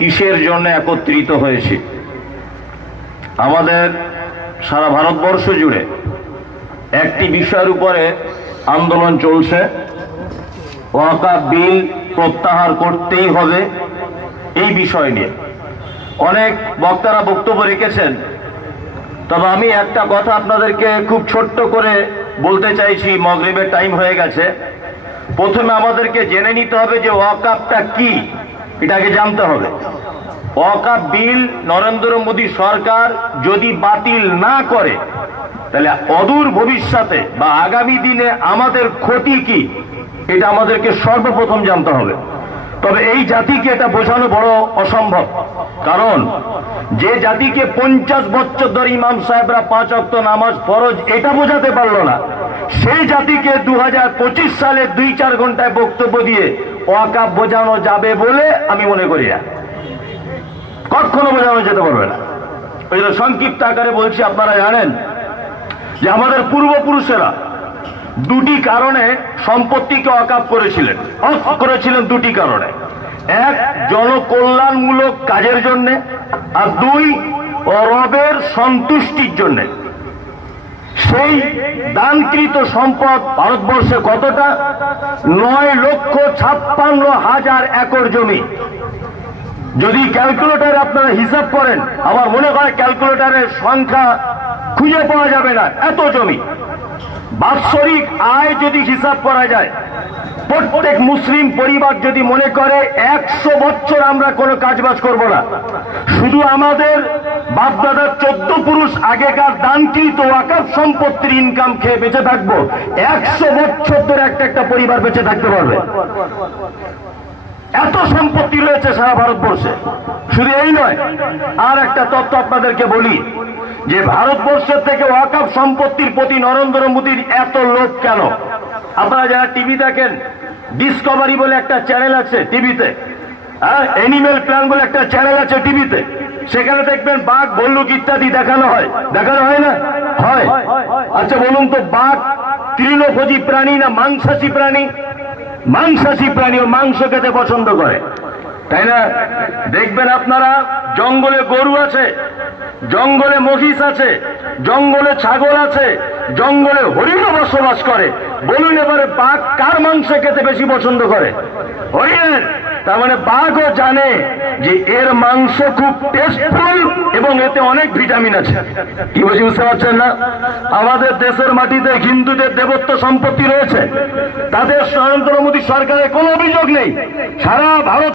কিসের জন্য একত্রিত হয়েছি? আমাদের সারা ভারতবর্ষ জুড়ে একটি বিষয়ের উপরে আন্দোলন চলছে। ওয়াকা বিল প্রত্যাহার করতেই হবে এই বিষয় নিয়ে। অনেক বক্তারা বক্তব্য রেখেছেন। তবে আমি একটা কথা আপনাদেরকে খুব ছোট্ট করে বলতে চাইছি, মগরিবের টাইম হয়ে গেছে। প্রথমে আমাদেরকে জেনে নিতে হবে যে ওয়াকাপটা কি। এটাকে জানতে হবে। ওয়াকাপ বিল নরেন্দ্র মোদী সরকার যদি বাতিল না করে, তাহলে অদূর ভবিষ্যতে বা আগামী দিনে আমাদের ক্ষতি কি? এটা আমাদেরকে সর্বপ্রথম জানতে হবে। তবে এই জাতিকে এটা বোঝানো বড় অসম্ভব। কারণ যে জাতিকে পঞ্চাশ বছর ধরে ইমাম সাহেবরা পাঁচ অক্ত নামাজ ফরজ এটা বোঝাতে পারল না, সেই জাতিকে দু হাজার পঁচিশ সালে দুই চার ঘন্টায় বক্তব্য দিয়ে ওয়াকাপ বোঝানো যাবে বলে আমি মনে করি না। কখনো বোঝানো যেতে পারবে না। ওই জন্য সংক্ষিপ্ত আকারে বলছি, আপনারা জানেন যে আমাদের পূর্বপুরুষেরা দুটি কারণে সম্পত্তিকে অকাপ করেছিলেন। অফ করেছিলেন দুটি কারণে। এক, জনকল্যাণমূলক কাজের জন্য, আর দুই, রবের সন্তুষ্টির জন্য। সেই দানকৃত সম্পদ ভারতবর্ষে কতটা? নয় লক্ষ ছাপ্পান্ন হাজার একর জমি। যদি ক্যালকুলেটারে আপনারা হিসাব করেন, আমার মনে হয় ক্যালকুলেটারের সংখ্যা খুঁজে পাওয়া যাবে না। এত জমি। বাৎসরিক আয় যদি হিসাব করা যায়, প্রত্যেক মুসলিম পরিবার যদি মনে করে একশো বছর আমরা কোনো কাজবাজ করব না। শুধু আমাদের বাপদাদার চোদ্দ পুরুষ আগেকার দানকৃত ওয়াকাফ সম্পত্তির ইনকাম খেয়ে বেঁচে থাকব, একশো বছর ধরে একটা একটা পরিবার বেঁচে থাকতে পারবে। এত সম্পত্তি রয়েছে সারা ভারতবর্ষে। শুধু এই নয়, আর একটা তথ্য আপনাদেরকে বলি যে ভারতবর্ষের থেকে ওয়াকাফ সম্পত্তির প্রতি নরেন্দ্র মোদীর এত লোভ কেন? আপনারা যারা টিভি দেখেন ডিসকভারি বলে একটা চ্যানেল আছে টিভিতে হ্যাঁ? এনিম্যাল প্ল্যান বলে একটা চ্যানেল আছে টিভিতে, সেখানে দেখবেন বাঘ ভল্লুক ইত্যাদি দেখানো হয়। দেখানো হয় না? হয়। আচ্ছা বলুন তো, বাঘ তৃণভোজী প্রাণী না মাংসাশী প্রাণী? মাংসাশী প্রাণী ও মাংস খেতে পছন্দ করে। তাই না? দেখবেন আপনারা, জঙ্গলে গরু আছে, জঙ্গলে মহিষ আছে, জঙ্গলে ছাগল আছে, জঙ্গলে হরিণও বসবাস করে। বলুন এবারে বাঘ কার মাংস খেতে বেশি পছন্দ করে? হরিণের। তার মানে বাঘও জানে যে এর মাংস খুব টেস্টফুল এবং এতে অনেক ভিটামিন আছে। কি বলছি, বুঝতে পারছেন না? আমাদের দেশের মাটিতে হিন্দুদের দেবত্ব সম্পত্তি রয়েছে। তাদের নরেন্দ্র মোদী সরকারের কোনো অভিযোগ নেই। সারা ভারত